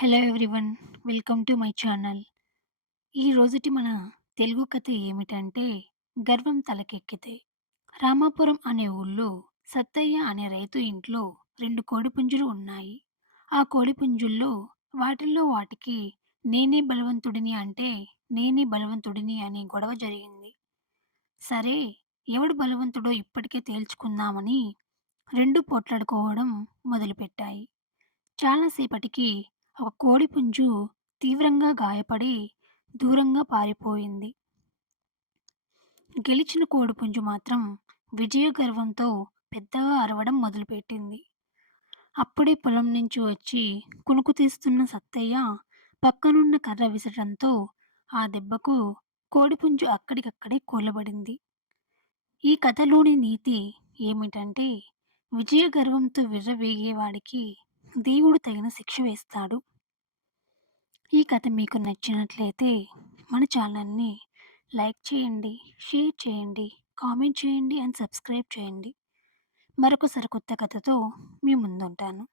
Hello everyone. Welcome to my channel. ఈ రోజుటి మన తెలుగు కథ ఏమిటంటే 'గర్వం తలకెక్కితే'. రామాపురం అనే ఊళ్ళో సత్తయ్య అనే రైతు ఇంట్లో 2 కోడిపుంజులు ఉన్నాయి. ఆ కోడిపుంజుల్లో వాటిల్లో వాటికి నేనే బలవంతుడిని అనే గొడవ జరిగింది. సరే, ఎవడు బలవంతుడో ఇప్పటికే తేల్చుకుందామని 2 పోట్లాడుకోవడం మొదలుపెట్టాయి. చాలా సేపటికి ఒక కోడిపుంజు తీవ్రంగా గాయపడి దూరంగా పారిపోయింది. గెలిచిన కోడిపుంజు మాత్రం విజయ గర్వంతో పెద్దగా అరవడం మొదలుపెట్టింది. అప్పుడే పొలం నుంచి వచ్చి కునుకు తీస్తున్న సత్తయ్య పక్కనున్న కర్ర విసరడంతో ఆ దెబ్బకు కోడిపుంజు అక్కడికక్కడే కూలబడింది. ఈ కథలోని నీతి ఏమిటంటే, విజయ గర్వంతో విర్రవీగేవాడికి దేవుడు తగిన శిక్ష వేస్తాడు. ఈ కథ మీకు నచ్చినట్లయితే మన ఛానల్‌ని లైక్ చేయండి, షేర్ చేయండి, కామెంట్ చేయండి అండ్ సబ్స్క్రైబ్ చేయండి. మరొక సరికొత్త కథతో మీ ముందుంటాను.